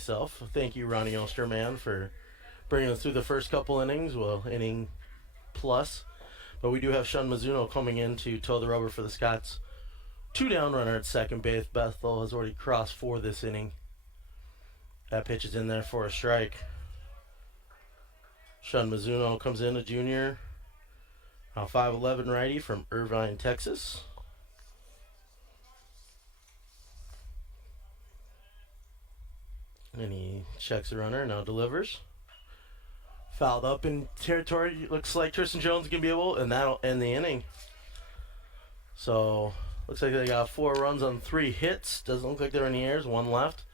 myself. Thank you, Ronnie Osterman, for bringing us through the first couple innings, well, inning plus. But we do have Shun coming in to toe the rubber for the Scots. 2 down runner at second base. Bethel has already crossed for this inning. That pitch is in there for a strike. Shun comes in, a junior, a 5'11" righty from Irvine, Texas. And he checks the runner, now delivers. Fouled up in territory. Looks like Tristan Jones can be able, and that'll end the inning. So, looks like they got 4 runs on 3 hits. Doesn't look like there are any errors, 1 left.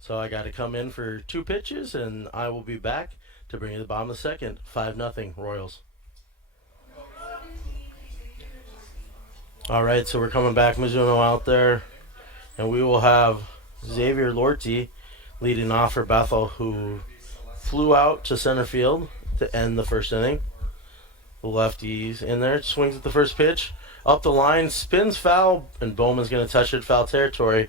So I got to come in for 2 pitches, and I will be back to bring you the bottom of the second. 5-0 Royals. All right, so we're coming back. Mizuno out there, and we will have Xavier Lorty leading off for Bethel, who flew out to center field to end the first inning. The lefty's in there, swings at the first pitch, up the line, spins foul, and Bowman's going to touch it, foul territory.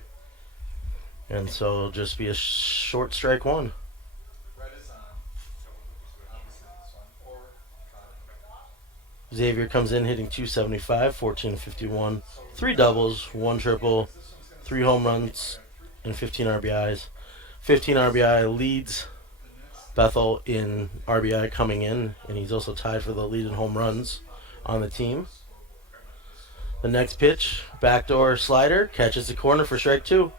And so it'll just be a short strike one. Xavier comes in hitting .275, 14-51, 3 doubles, 1 triple, 3 home runs, and 15 RBIs. 15 RBI leads Bethel in RBI coming in, and he's also tied for the lead in home runs on the team. The next pitch, backdoor slider, catches the corner for strike 2.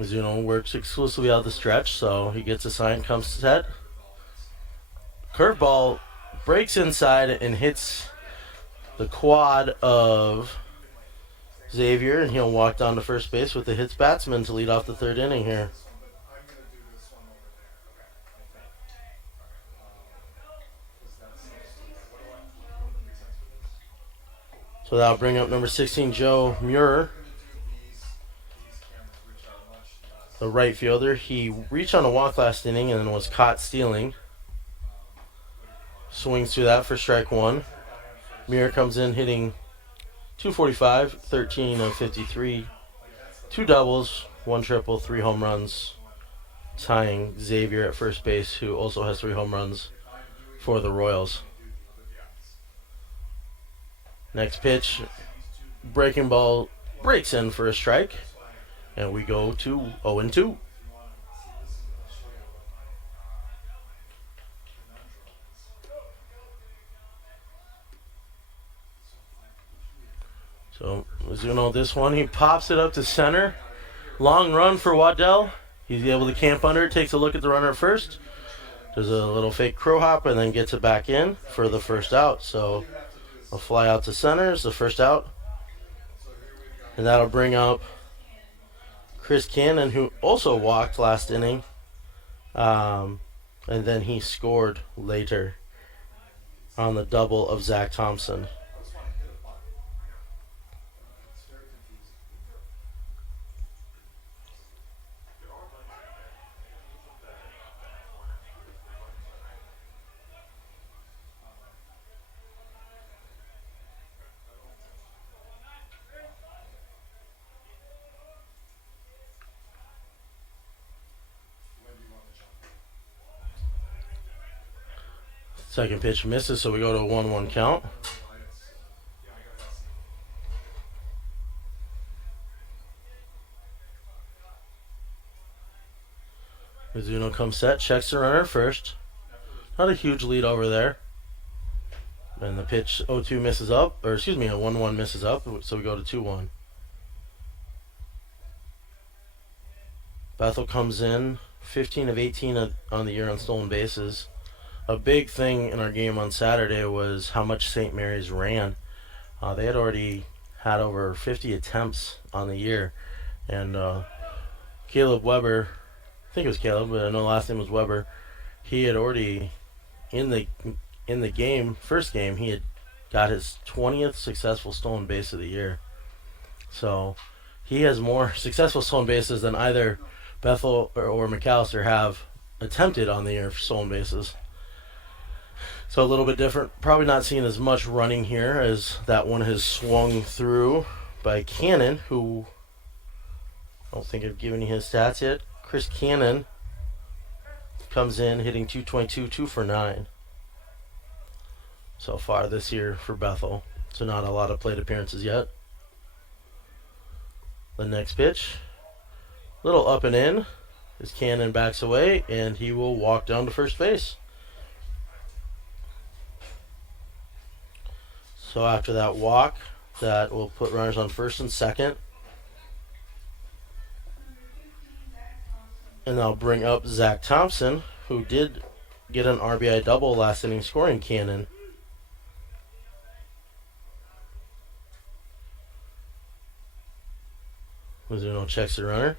Mizuno works exclusively out the stretch, so he gets a sign, comes set. Curveball breaks inside and hits the quad of Xavier, and he'll walk down to first base with the hits batsman to lead off the 3rd inning here. So that'll bring up number 16, Joe Muir, the right fielder. He reached on a walk last inning and then was caught stealing. Swings through that for strike 1. Muir comes in hitting .245, 13 of 53, 2 doubles, 1 triple, 3 home runs, tying Xavier at first base, who also has 3 home runs for the Royals. Next pitch, breaking ball breaks in for a strike, and we go to 0-2. So Mizuno, this one, he pops it up to center. Long run for Waddell. He's able to camp under it, takes a look at the runner at first. Does a little fake crow hop and then gets it back in for the first out. So a fly out to center is the first out. And that'll bring up Chris Cannon, who also walked last inning. And then he scored later on the double of Zach Thompson. Second pitch misses, so we go to a 1-1 count. Mizuno comes set, checks the runner first. Not a huge lead over there. And the pitch 0-2 misses up, or excuse me, a 1-1 misses up, so we go to 2-1. Bethel comes in, 15 of 18 on the year on stolen bases. A big thing in our game on Saturday was how much St. Mary's ran. They had already had over 50 attempts on the year. And Caleb Weber, I think it was Caleb, but I know the last name was Weber. He had already, in the game, first game, he had got his 20th successful stolen base of the year. So he has more successful stolen bases than either Bethel or McAllister have attempted on the year for stolen bases. So a little bit different. Probably not seeing as much running here as that one has swung through by Cannon, who I don't think I've given you his stats yet. Chris Cannon comes in hitting 222, 2 for 9 so far this year for Bethel. So not a lot of plate appearances yet. The next pitch, little up and in, as Cannon backs away, and he will walk down to first base. So after that walk, that will put runners on first and second. And I'll bring up Zach Thompson, who did get an RBI double last inning scoring Cannon. Mizuno checks the runner.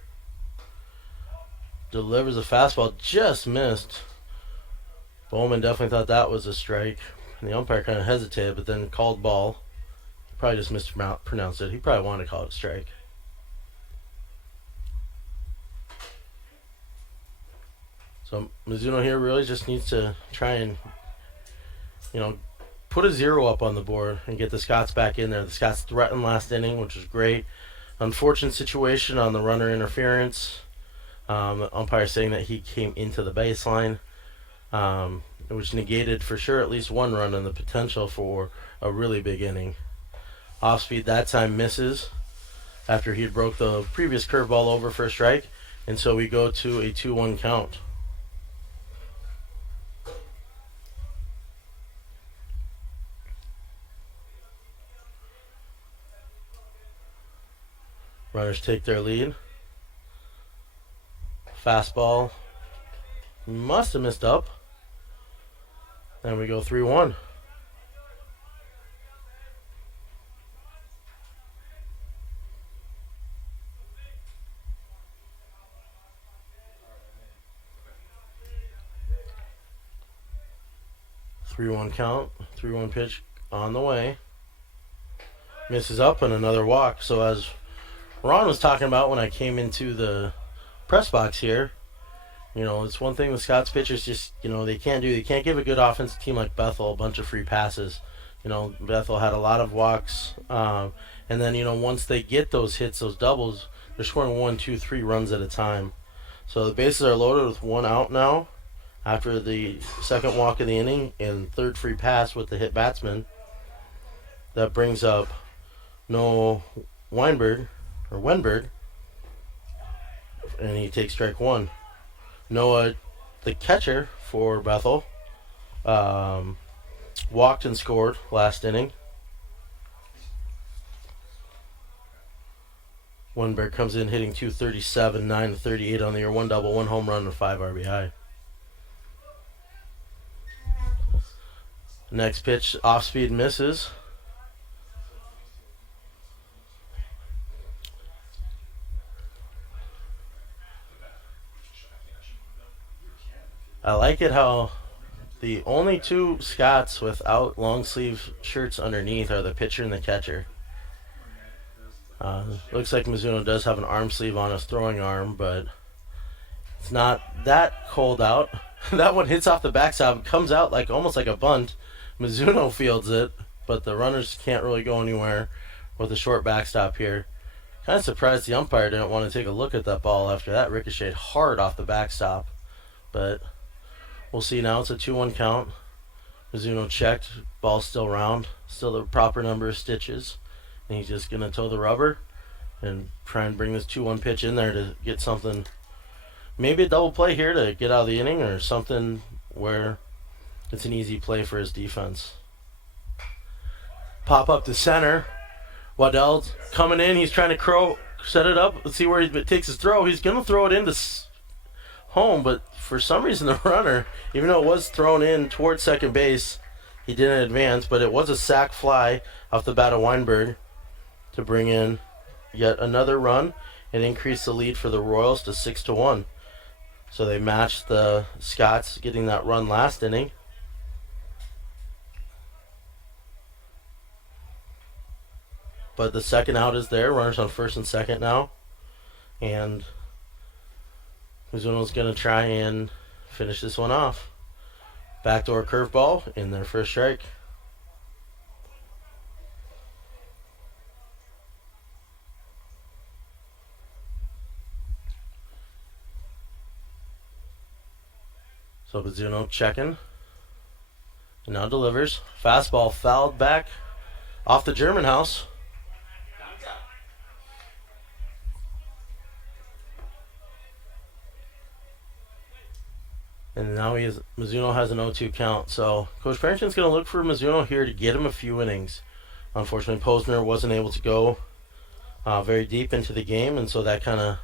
Delivers a fastball, just missed. Bowman definitely thought that was a strike. And the umpire kind of hesitated, but then called ball. He probably just mispronounced it. He probably wanted to call it a strike. So Mizuno here really just needs to try and, put a 0 up on the board and get the Scots back in there. The Scots threatened last inning, which was great. Unfortunate situation on the runner interference. The umpire saying that he came into the baseline, which negated for sure at least one run and the potential for a really big inning. Off speed that time misses after he had broke the previous curveball over for a strike, and so we go to a 2-1 count. Runners take their lead. Fastball must have missed up. Then we go 3-1. Count, 3-1 pitch on the way. Misses up and another walk. So as Ron was talking about when I came into the press box here, it's one thing the Scots pitchers just, they can't give a good offensive team like Bethel a bunch of free passes. Bethel had a lot of walks, and then, once they get those hits, those doubles, they're scoring 1, 2, 3 runs at a time. So the bases are loaded with 1 out now after the second walk of the inning and third free pass with the hit batsman. That brings up Noah Wenberg, and he takes strike 1. Noah, the catcher for Bethel, walked and scored last inning. Wenberg comes in hitting 237, 9-38 on the year, 1 double, 1 home run, and 5 RBI. Next pitch, off speed, misses. I like it how the only 2 Scots without long sleeve shirts underneath are the pitcher and the catcher. Looks like Mizuno does have an arm sleeve on his throwing arm, but it's not that cold out. That one hits off the backstop, comes out almost like a bunt. Mizuno fields it, but the runners can't really go anywhere with a short backstop here. Kind of surprised the umpire didn't want to take a look at that ball after that ricocheted hard off the backstop, but we'll see now. It's a 2-1 count. Mizuno checked. Ball's still round. Still the proper number of stitches. And he's just going to toe the rubber and try and bring this 2-1 pitch in there to get something. Maybe a double play here to get out of the inning or something where it's an easy play for his defense. Pop up to center. Waddell's coming in. He's trying to set it up. Let's see where he takes his throw. He's going to throw it into home, but for some reason the runner, even though it was thrown in towards second base, he didn't advance, but it was a sac fly off the bat of Weinberg to bring in yet another run and increase the lead for the Royals to 6-1. So they matched the Scots getting that run last inning. But the second out is there. Runners on first and second now. And Mizuno's going to try and finish this one off. Backdoor curveball in their first strike. So Mizuno checking. And now delivers. Fastball fouled back off the German house. And now Mizuno has an 0-2 count. So Coach Parrington's going to look for Mizuno here to get him a few innings. Unfortunately, Posner wasn't able to go very deep into the game, and so that kind of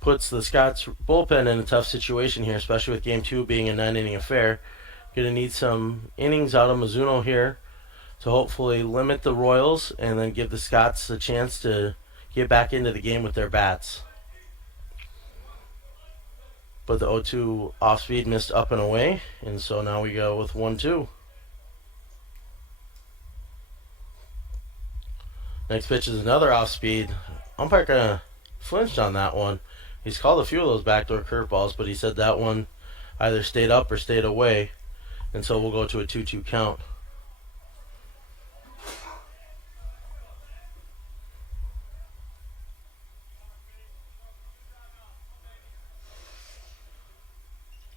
puts the Scots bullpen in a tough situation here, especially with Game 2 being a 9-inning affair. Going to need some innings out of Mizuno here to hopefully limit the Royals and then give the Scots a chance to get back into the game with their bats. But the 0-2 off speed missed up and away, and so now we go with 1-2. Next pitch is another off speed. Umpire kind of flinched on that one. He's called a few of those backdoor curveballs, but he said that one either stayed up or stayed away, and so we'll go to a 2-2 count.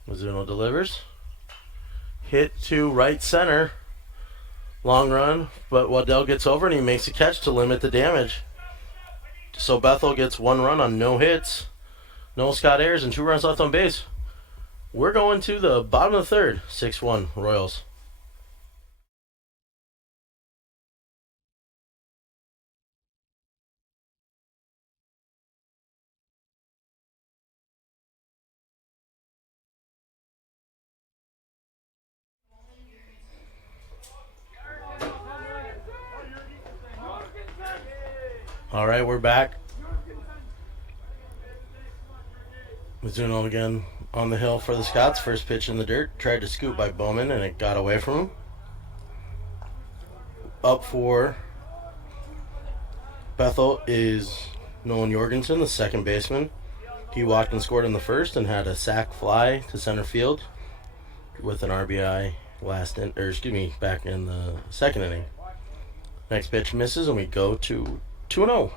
Mizuno delivers. Hit to right center. Long run, but Waddell gets over and he makes a catch to limit the damage. So Bethel gets 1 run on no hits. No Scott errors and 2 runs left on base. We're going to the bottom of the third. 6-1 Royals. All right, we're back. Mizuno again on the hill for the Scots. First pitch in the dirt. Tried to scoop by Bowman, and it got away from him. Up for Bethel is Nolan Jorgensen, the second baseman. He walked and scored in the first and had a sac fly to center field with an RBI back in the second inning. Next pitch misses, and we go to 2-0.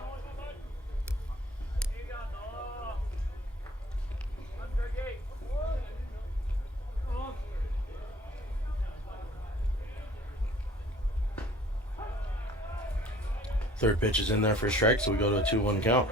Third pitch is in there for a strike, so we go to a 2-1 count.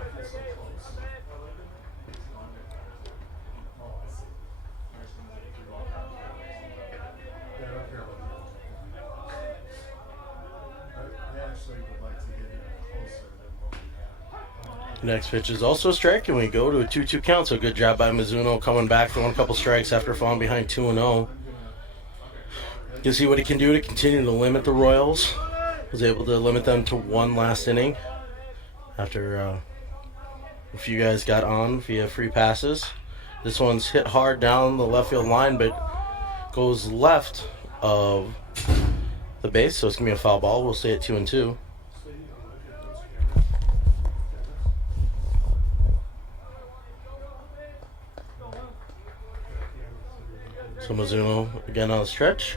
Next pitch is also a strike, and we go to a 2-2 count. So good job by Mizuno coming back, throwing a couple strikes after falling behind 2-0. You see what he can do to continue to limit the Royals. Was able to limit them to 1 last inning after a few guys got on via free passes. This one's hit hard down the left field line, but goes left of the base, so it's going to be a foul ball. We'll stay at 2-2. So Mizuno again on the stretch.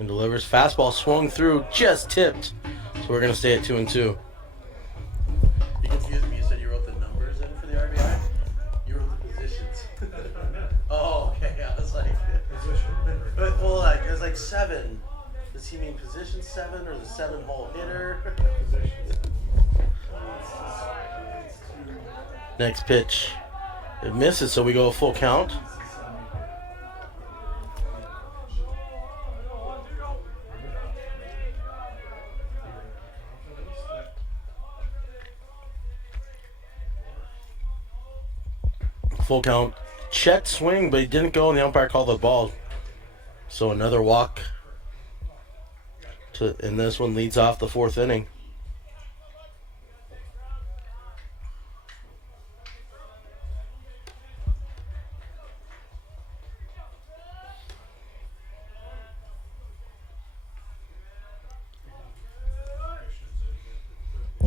And delivers. Fastball swung through, just tipped. So we're going to stay at 2-2. You confused me. You said you wrote the numbers in for the RBI? You wrote the positions. Oh, okay. I was like... Well, it was like 7. Does he mean position 7 or the 7-hole hitter? Next pitch. It misses, so we go a full count. Full count. Check swing, but he didn't go, and the umpire called the ball. So another walk. And this one leads off the 4th inning.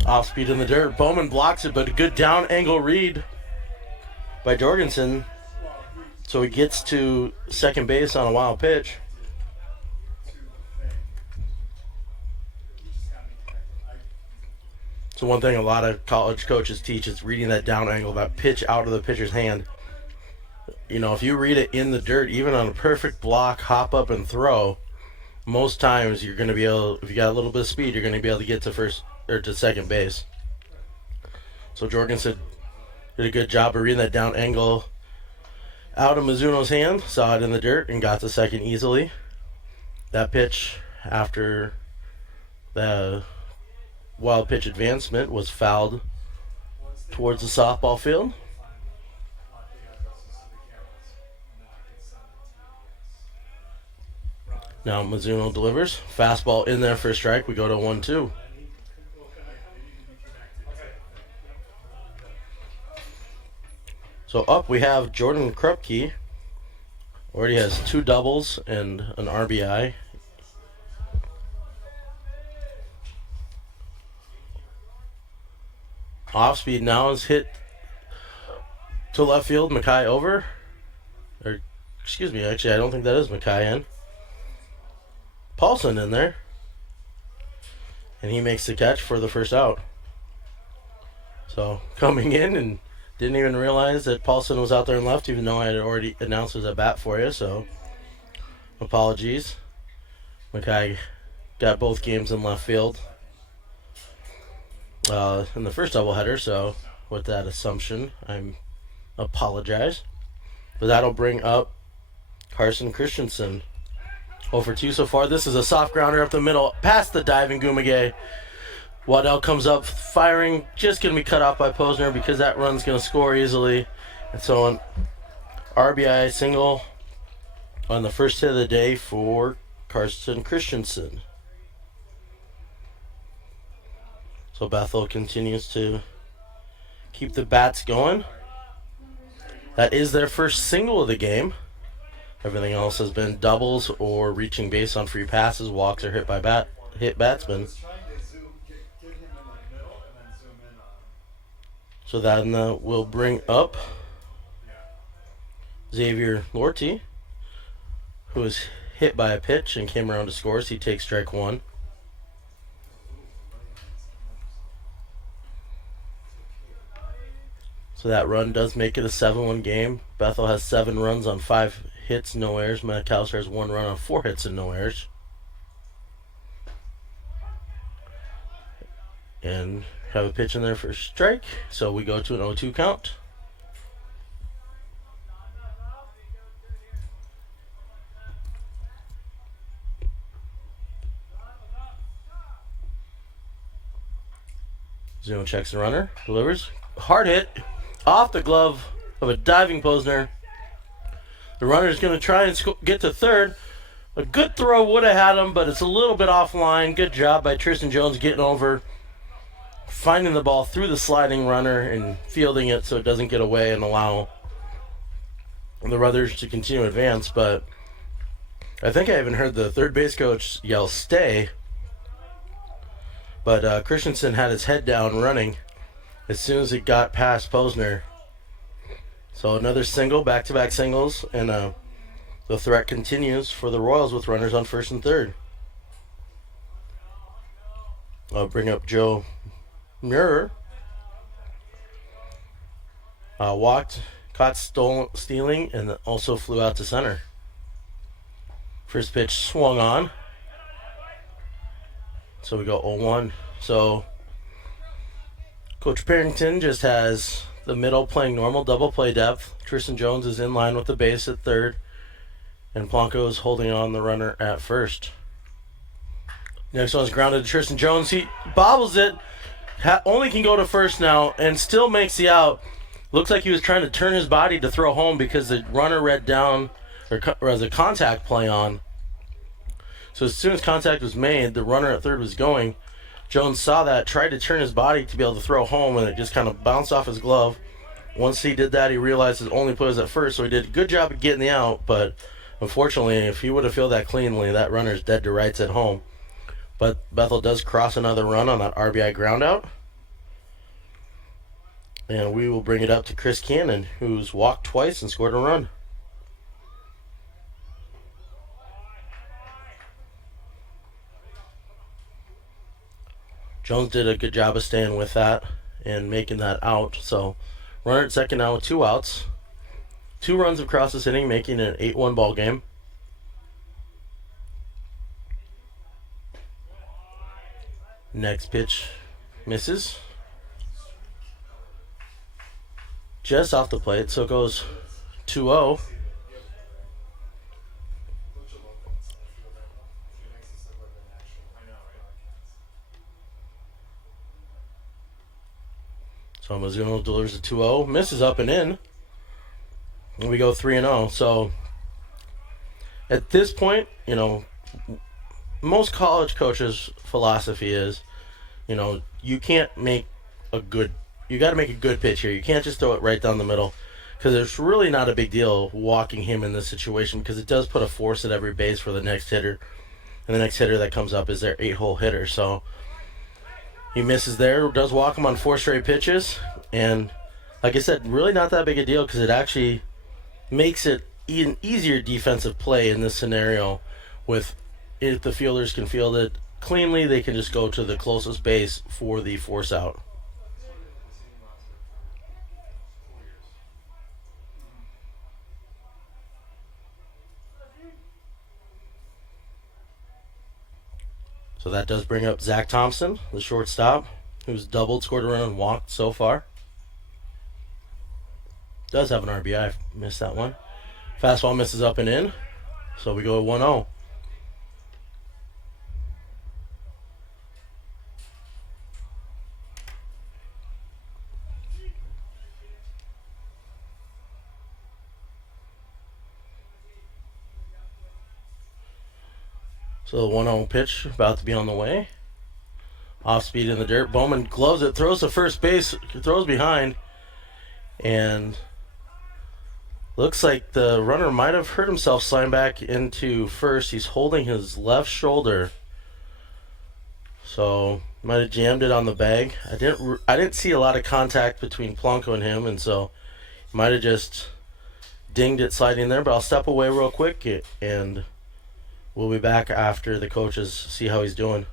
Off speed in the dirt. Bowman blocks it, but a good down angle read by Jorgensen. So he gets to second base on a wild pitch. So one thing a lot of college coaches teach is reading that down angle, that pitch out of the pitcher's hand. You know, if you read it in the dirt, even on a perfect block, hop up and throw, most times you're going to be able, if you got a little bit of speed, you're going to be able to get to first or to second base. So Jorgensen did a good job of reading that down angle out of Mizuno's hand, saw it in the dirt, and got to second easily. That pitch, after the wild pitch advancement, was fouled towards the softball field. Now Mizuno delivers. Fastball in there for a strike. We go to 1-2. So up we have Jordan Krupke. Already has 2 doubles and an RBI. Off speed now is hit to left field. Mackay over. Or, excuse me, actually, I don't think that is Mackay in. Paulson in there. And he makes the catch for the first out. So coming in and didn't even realize that Paulson was out there in left, even though I had already announced as a bat for you. So apologies. Mackay got both games in left field in the first doubleheader. So with that assumption, I apologize. But that'll bring up Carson Christensen. 0 for 2 so far. This is a soft grounder up the middle, past the diving Gumage. Waddell comes up firing, just going to be cut off by Posner because that run's going to score easily. And so an RBI single on the first hit of the day for Carson Christensen. So Bethel continues to keep the bats going. That is their first single of the game. Everything else has been doubles or reaching base on free passes, walks, or hit by batsmen. So then we'll bring up Xavier Lorty, who was hit by a pitch and came around to score. So he takes strike 1. So that run does make it a 7-1 game. Bethel has 7 runs on 5 hits, no errors. McAllister has 1 run on 4 hits and no errors. And have a pitch in there for a strike. So we go to an 0-2 count. Zuno checks the runner, delivers. Hard hit off the glove of a diving Posner. The runner is going to try and get to third. A good throw would have had him, but it's a little bit offline. Good job by Tristan Jones getting over, finding the ball through the sliding runner and fielding it so it doesn't get away and allow the runners to continue to advance. But I think I even heard the third base coach yell, "Stay." But Christensen had his head down running as soon as it got past Posner. So another single, back-to-back singles, and the threat continues for the Royals with runners on first and third. I'll bring up Joe Muir. Walked, caught stealing, and also flew out to center. First pitch swung on. So we go 0-1. So Coach Parrington just has the middle playing normal, double play depth. Tristan Jones is in line with the base at third. And Blanco is holding on the runner at first. Next one's grounded to Tristan Jones. He bobbles it. Only can go to first now and still makes the out. Looks like he was trying to turn his body to throw home because the runner read down or as a contact play on. So as soon as contact was made, the runner at third was going. Jones saw that, tried to turn his body to be able to throw home, and it just kind of bounced off his glove. Once he did that, he realized his only play was at first, so he did a good job of getting the out, but unfortunately, if he would have fielded that cleanly, that runner's dead to rights at home. But Bethel does cross another run on that RBI ground out. And we will bring it up to Chris Cannon, who's walked twice and scored a run. Jones did a good job of staying with that and making that out. So runner at second now with 2 outs. 2 runs across this inning, making it an 8-1 ball game. Next pitch misses. Just off the plate, so it goes 2-0. So Mizuno delivers a 2-0, misses up and in, and we go 3-0. So at this point, most college coaches' philosophy is, you can't make you got to make a good pitch here. You can't just throw it right down the middle, because it's really not a big deal walking him in this situation, because it does put a force at every base for the next hitter, and the next hitter that comes up is their 8-hole hitter. So he misses there, does walk him on 4 straight pitches, and like I said, really not that big a deal, because it actually makes it an easier defensive play in this scenario. With if the fielders can field it cleanly, they can just go to the closest base for the force out. So that does bring up Zach Thompson, the shortstop, who's doubled, scored a run, and walked so far. Does have an RBI. Missed that one. Fastball misses up and in. So we go 1-0. So the 1-0 pitch about to be on the way. Off speed in the dirt. Bowman gloves it, throws to first base, throws behind, and looks like the runner might have hurt himself sliding back into first. He's holding his left shoulder, so might have jammed it on the bag. I didn't see a lot of contact between Plonko and him, and so might have just dinged it sliding there. But I'll step away real quick, and we'll be back after the coaches see how he's doing.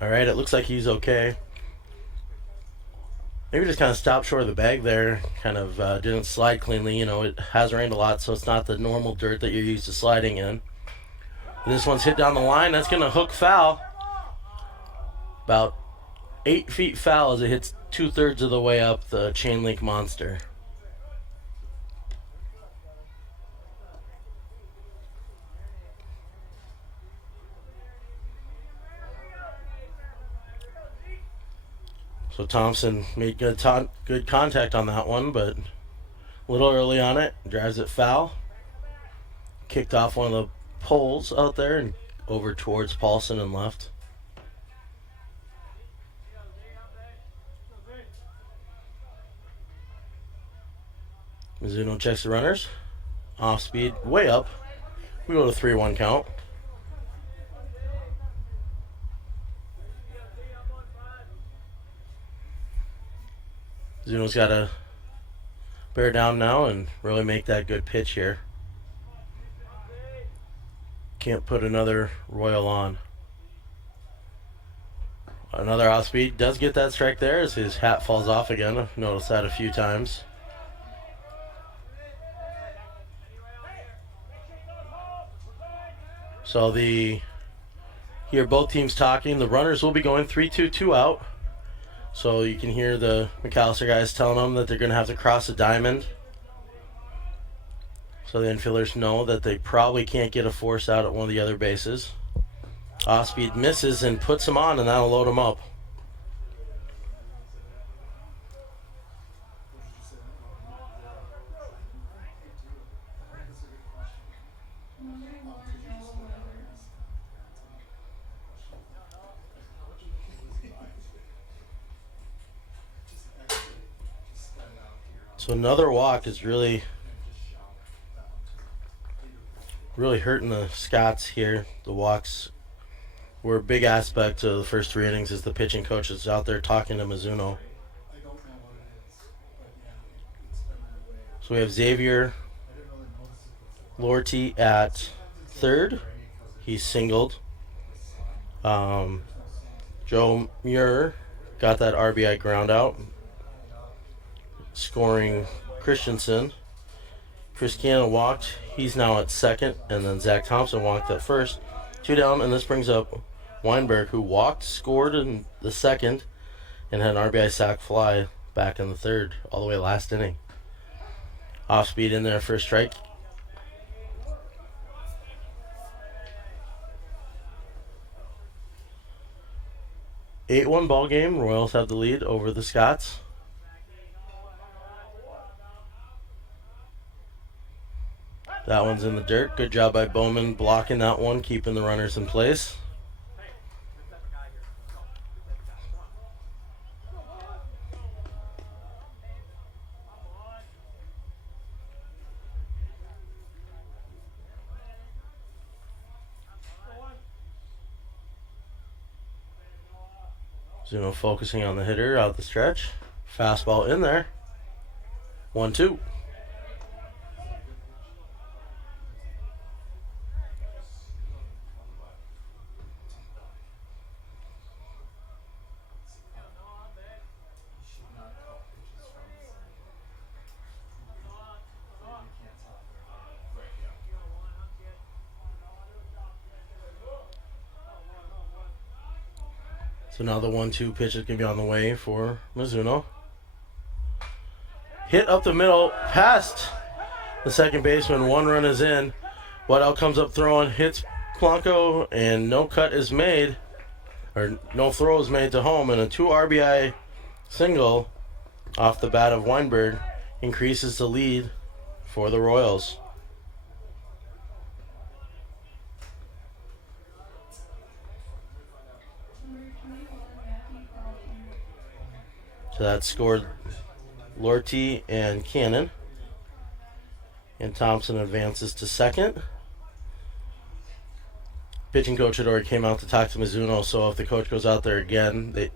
All right, it looks like he's okay. Maybe just kind of stopped short of the bag there. Kind of didn't slide cleanly. It has rained a lot, so it's not the normal dirt that you're used to sliding in. This one's hit down the line. That's going to hook foul. About 8 feet foul as it hits 2/3 of the way up the chain link monster. So Thompson made good contact on that one, but a little early on it. Drives it foul. Kicked off one of the poles out there and over towards Paulson and left. Mizuno checks the runners. Off speed, way up. We go to 3-1 count. Mizuno's got to bear down now and really make that good pitch here. Can't put another Royal on. Another off speed. Does get that strike there as his hat falls off again. I've noticed that a few times. So hear both teams talking. The runners will be going 3-2, 2 out. So you can hear the McAllister guys telling them that they're going to have to cross the diamond. So the infielders know that they probably can't get a force out at one of the other bases. Off speed misses and puts him on, and that'll load him up. So another walk is really hurting the Scots here. The walks were a big aspect of the first 3 innings as the pitching coach is out there talking to Mizuno. So we have Xavier Lorty at third. He's singled. Joe Muir got that RBI ground out, scoring Christensen. Chris Cannon walked. He's now at second, and then Zach Thompson walked at first. 2 down, and this brings up Weinberg, who walked, scored in the second, and had an RBI sac fly back in the third, all the way last inning. Off speed in there for a strike. Eight-one ball game. Royals have the lead over the Scots. That one's in the dirt. Good job by Bowman blocking that one, keeping the runners in place. Zuno focusing on the hitter out the stretch. Fastball in there. 1-2. So now the 1-2 pitch is going to be on the way for Mizuno. Hit up the middle, past the second baseman. 1 run is in. Waddell comes up throwing, hits Blanco, and no cut is made, or no throw is made to home, and a 2 RBI single off the bat of Weinberg increases the lead for the Royals. So that scored Lorty and Cannon. And Thompson advances to second. Pitching coach had already came out to talk to Mizuno, so if the coach goes out there again,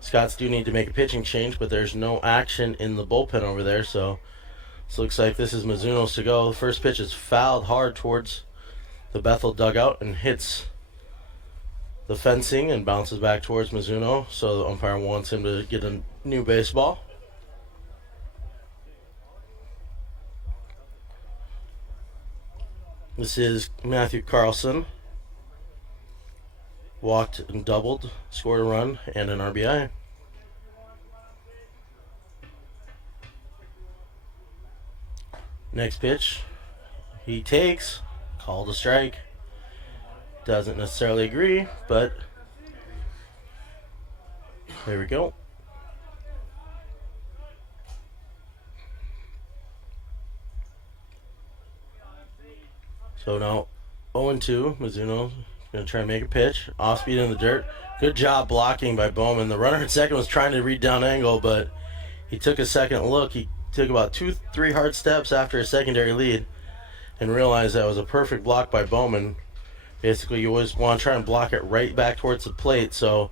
Scots do need to make a pitching change, but there's no action in the bullpen over there, so this looks like this is Mizuno's to go. The first pitch is fouled hard towards the Bethel dugout and hits the fencing and bounces back towards Mizuno, so the umpire wants him to get a new baseball. This is Matthew Carlson. Walked and doubled, scored a run and an RBI. Next pitch, he takes, called a strike. Doesn't necessarily agree, but there we go. So now 0-2. Mizuno going to try and make a pitch. Off speed in the dirt. Good job blocking by Bowman. The runner at second was trying to read down angle, but he took a second look. He took about 2-3 hard steps after a secondary lead and realized that was a perfect block by Bowman. Basically, you always want to try and block it right back towards the plate so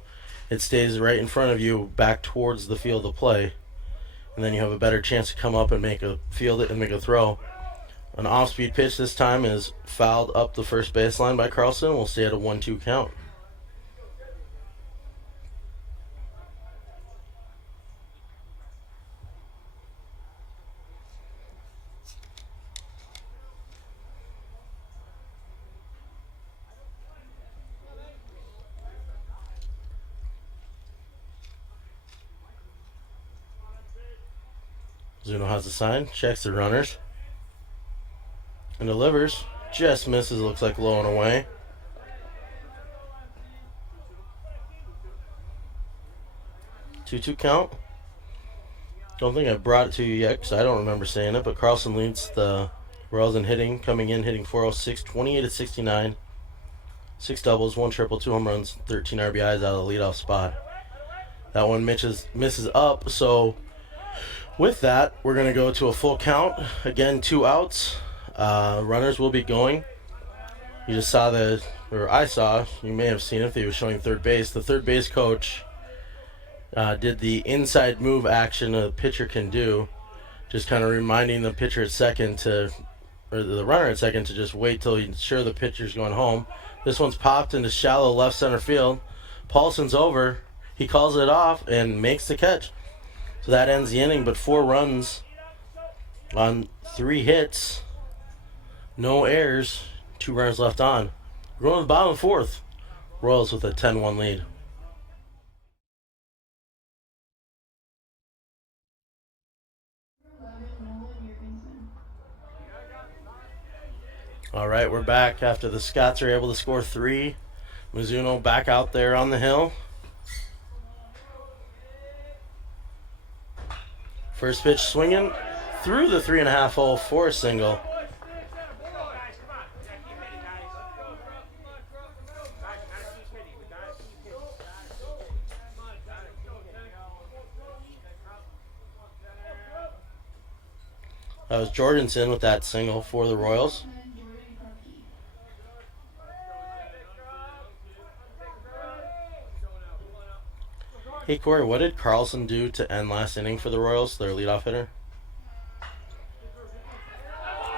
it stays right in front of you, back towards the field of play. And then you have a better chance to come up and field it and make a throw. An off-speed pitch this time is fouled up the first baseline by Carlson. We'll stay at a 1-2 count. Zuno has the sign, checks the runners, and delivers. Just misses, looks like low and away. Two count. Don't think I brought it to you yet because I don't remember saying it, but Carlson leads the Royals in hitting, coming in hitting 406, 28-69, 6 doubles, 1 triple, 2 home runs, 13 RBIs out of the leadoff spot. That one misses up, so With that, we're going to go to a full count. Again, 2 outs. Runners will be going. You just saw I saw, you may have seen if he was showing third base. The third base coach did the inside move action a pitcher can do, just kind of reminding the pitcher at second or the runner at second to just wait till he's sure the pitcher's going home. This one's popped into shallow left center field. Paulson's over. He calls it off and makes the catch. So that ends the inning, but 4 runs on 3 hits, no errors, 2 runners left on. We're going to the bottom of the 4th. Royals with a 10-1 lead. All right, we're back after the Scots are able to score 3. Mizuno back out there on the hill. First pitch swinging through the 3.5 hole for a single. That was Jorgensen with that single for the Royals. Hey, Corey, what did Carlson do to end last inning for the Royals, their leadoff hitter?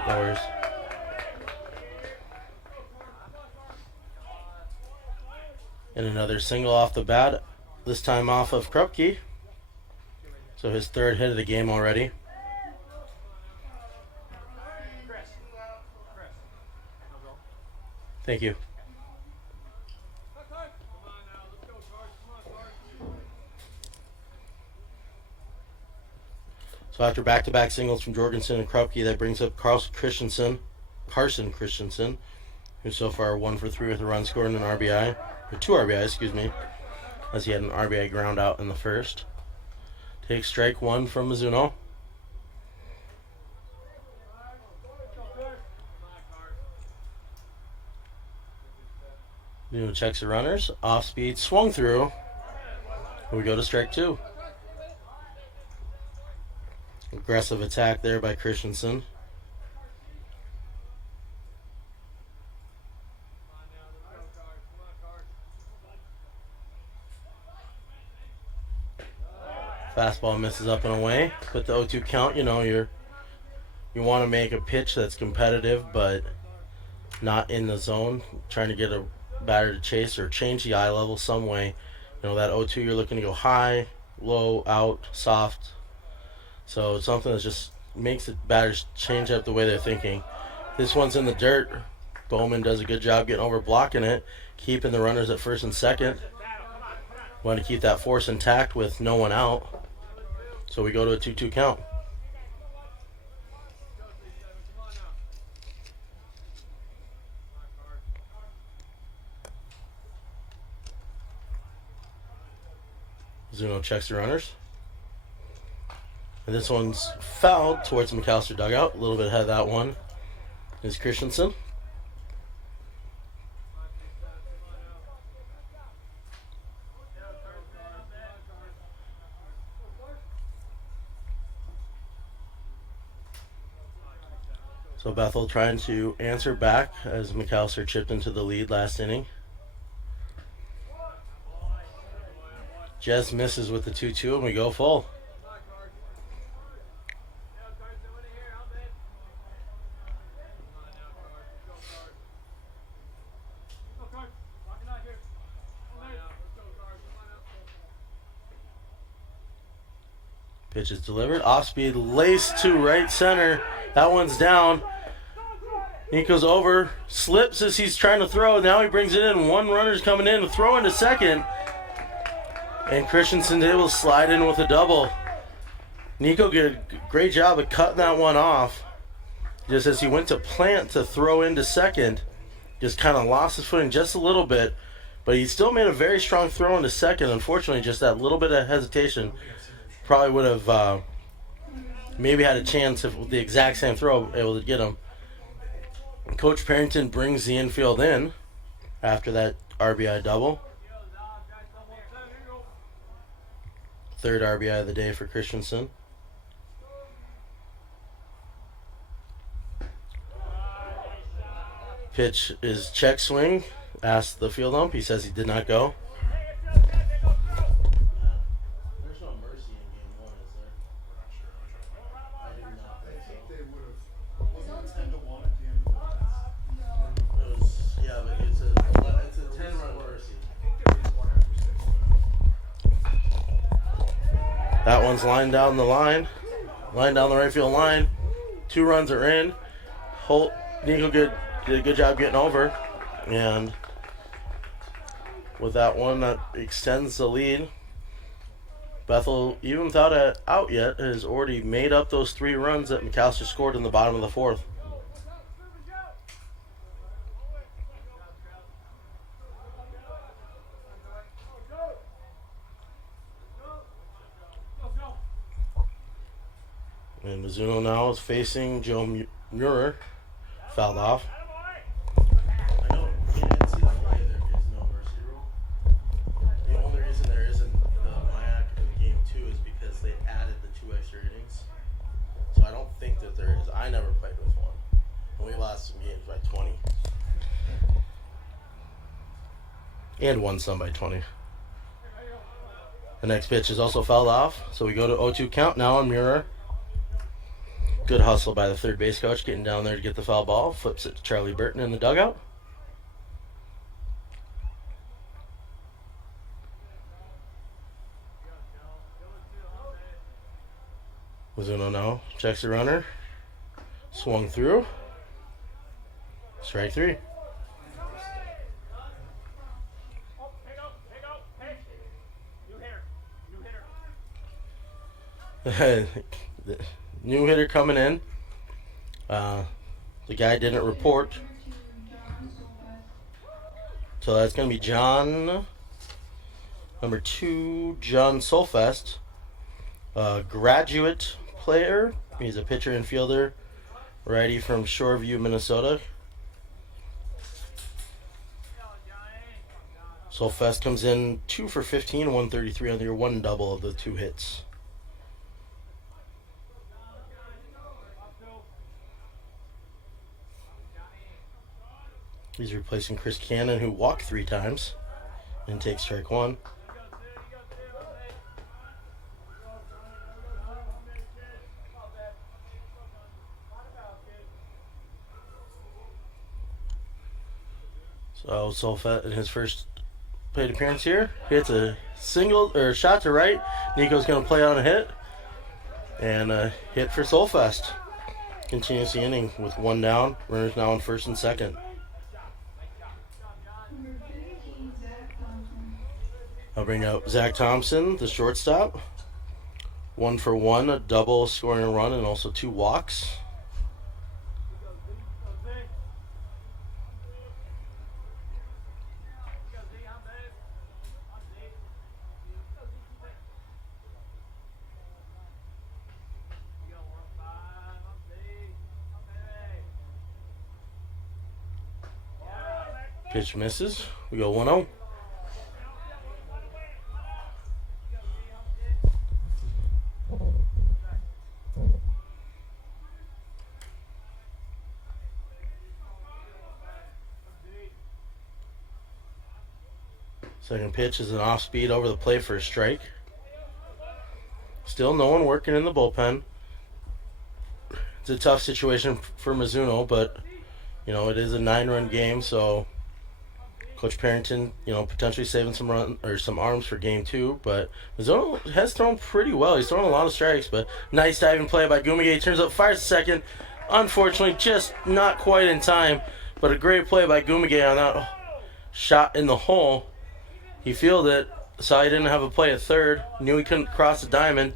No worries. And another single off the bat, this time off of Krupke. So his 3rd hit of the game already. Thank you. So after back-to-back singles from Jorgensen and Krupke, that brings up Carson Christensen, who's so far 1 for 3 with a run scored and an RBI, or 2 RBIs, as he had an RBI ground out in the first. Takes strike 1 from Mizuno. Mizuno checks the runners, off speed, swung through. We go to strike 2. Aggressive attack there by Christensen. Fastball misses up and away. But the 0-2 count, you want to make a pitch that's competitive but not in the zone. Trying to get a batter to chase or change the eye level some way. That 0-2 you're looking to go high, low, out, soft. So it's something that just makes the batters change up the way they're thinking. This one's in the dirt. Bowman does a good job getting over blocking it, keeping the runners at first and second. Want to keep that force intact with no one out. So we go to a 2-2 count. Zuno checks the runners. And this one's fouled towards the McAllister dugout. A little bit ahead of that one is Christensen. So Bethel trying to answer back as McAllister chipped into the lead last inning. Jess misses with the 2-2 and we go full. Pitch is delivered. Off speed, lace to right center. That one's down. Nico's over, slips as he's trying to throw. Now he brings it in. One runner's coming in to throw into second. And Christensen's able to slide in with a double. Nico did a great job of cutting that one off. Just as he went to plant to throw into second, just kind of lost his footing just a little bit. But he still made a very strong throw into second. Unfortunately, just that little bit of hesitation probably would have maybe had a chance if with the exact same throw able to get him. Coach Parrington brings the infield in after that RBI double. Third RBI of the day for Christensen. Pitch is check swing. Asked the field ump. He says he did not go. There's no mercy in game one, is there? I do not think so. They would have. Wasn't it 10-1 at the end of the It was, yeah, but it's a 10-run mercy. That one's lined down the line. Line down the right field line. 2 runs are in. Nico did a good job getting over. And with that one, that extends the lead. Bethel, even without an out yet, has already made up those 3 runs that McAllister scored in the bottom of the 4th. And Mizuno now is facing Joe Muir. Fouled off. I know you didn't see the play. There is no mercy rule. The only reason there isn't the MIAC in game 2 is because they added the 2 extra innings. So I don't think that there is. I never played with one. And we lost some games by 20. And won some by 20. The next pitch is also fouled off. So we go to 0-2 count now on Muir. Good hustle by the third base coach, getting down there to get the foul ball. Flips it to Charlie Burton in the dugout. Mizuno now checks the runner. Swung through. Strike 3. New hitter coming in. The guy didn't report. So that's going to be number 2, John Solfest. Graduate player. He's a pitcher and fielder. Righty from Shoreview, Minnesota. Solfest comes in 2 for 15, 133 on the year, 1 double of the 2 hits. He's replacing Chris Cannon, who walked 3 times and takes strike 1. So Solfest in his first plate appearance here hits a single or shot to right. Nico's going to play on a hit and a hit for Solfest. Continues the inning with 1 down. Runners now on first and second. I'll bring up Zach Thompson, the shortstop. 1 for 1, a double, scoring a run, and also 2 walks. Pitch misses. We go 1-0. Second pitch is an off speed over the plate for a strike. Still no one working in the bullpen. It's a tough situation for Mizuno, but it is a 9-run game, so Coach Parrington, potentially saving some arms for game 2. But Mizuno has thrown pretty well. He's thrown a lot of strikes, but nice diving play by Gumige. Turns up, fires the second. Unfortunately, just not quite in time, but a great play by Gumige on that shot in the hole. He fielded it, saw he didn't have a play at third, knew he couldn't cross the diamond,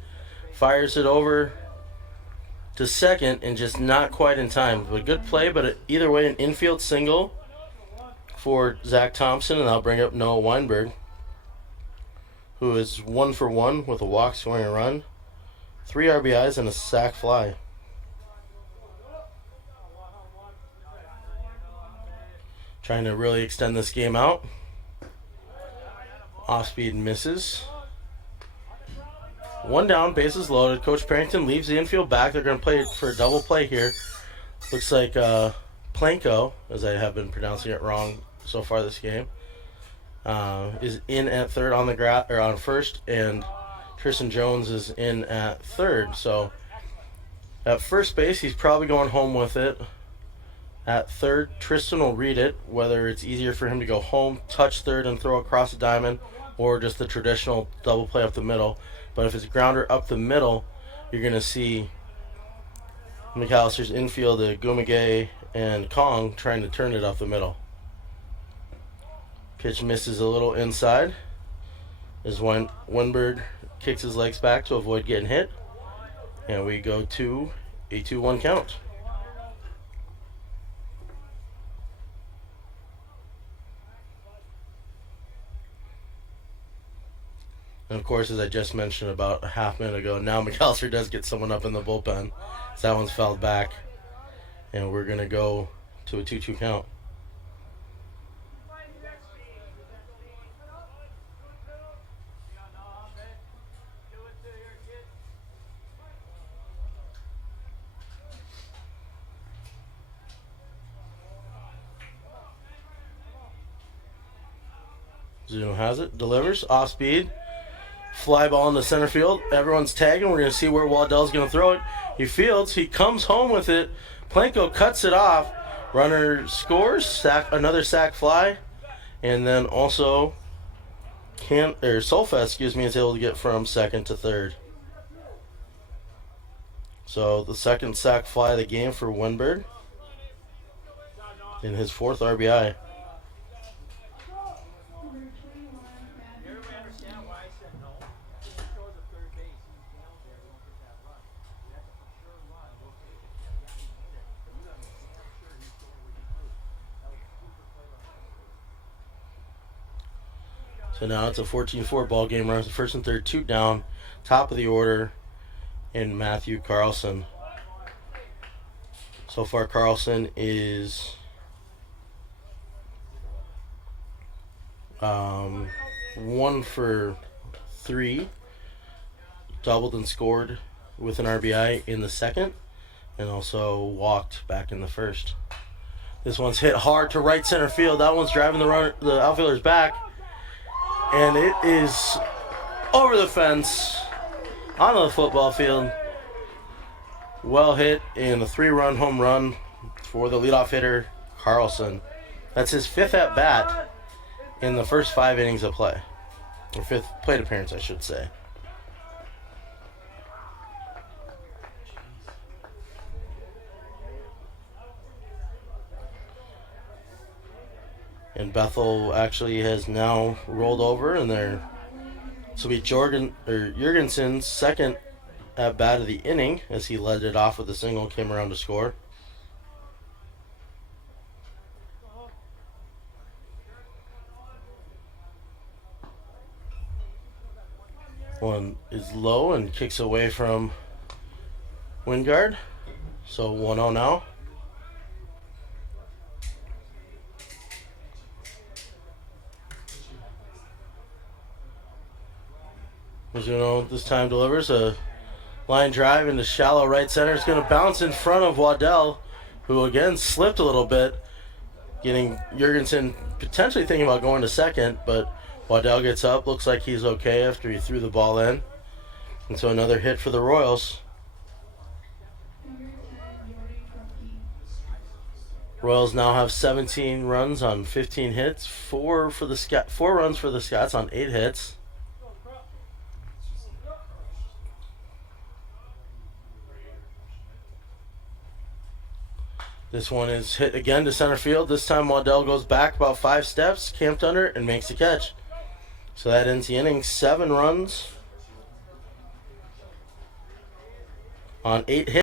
fires it over to second, and just not quite in time. But a good play, but either way, an infield single for Zach Thompson, and I'll bring up Noah Weinberg, who is 1 for 1 with a walk, scoring a run, 3 RBIs, and a sac fly. Trying to really extend this game out. Off speed misses. 1 down, bases loaded. Coach Parrington leaves the infield back. They're going to play for a double play here. Looks like Planko, as I have been pronouncing it wrong so far this game, is in at third on on first, and Tristan Jones is in at third. So at first base, he's probably going home with it. At third, Tristan will read it, whether it's easier for him to go home, touch third, and throw across the diamond, or just the traditional double play up the middle. But if it's a grounder up the middle, you're going to see McAllister's infield, Gumage and Kong trying to turn it up the middle. Pitch misses a little inside as when Winberg kicks his legs back to avoid getting hit. And we go to a 2-1 count. And of course, as I just mentioned about a half minute ago, now McAllister does get someone up in the bullpen. So that one's fouled back. And we're going to go to a 2-2 count. Zuno has it, delivers, off speed. Fly ball in the center field. Everyone's tagging. We're going to see where Waddell's going to throw it. He fields. He comes home with it. Planko cuts it off. Runner scores. Another sack fly. And then also Solfest, is able to get from second to third. So the second sack fly of the game for Winberg in his fourth RBI. So now it's a 14-4 ball game. Runs first and third, 2 down. Top of the order in Matthew Carlson. So far, Carlson is 1 for 3. Doubled and scored with an RBI in the second, and also walked back in the first. This one's hit hard to right center field. That one's driving the outfielders back. And it is over the fence, onto the football field. Well hit in a 3-run home run for the leadoff hitter, Carlson. That's his 5th at-bat in the first 5 innings of play. Or 5th plate appearance, I should say. And Bethel actually has now rolled over, and this will be Jorgensen's second at bat of the inning as he led it off with a single, came around to score. One is low and kicks away from Wingard. So 1-0 now. Mizuno this time delivers a line drive into shallow right center. It's going to bounce in front of Waddell, who again slipped a little bit, getting Jorgensen potentially thinking about going to second, but Waddell gets up. Looks like he's okay after he threw the ball in. And so another hit for the Royals. Royals now have 17 runs on 15 hits, 4 runs for the Scots on 8 hits. This one is hit again to center field. This time Waddell goes back about 5 steps, camped under, and makes the catch. So that ends the inning. 7 runs on 8 hits.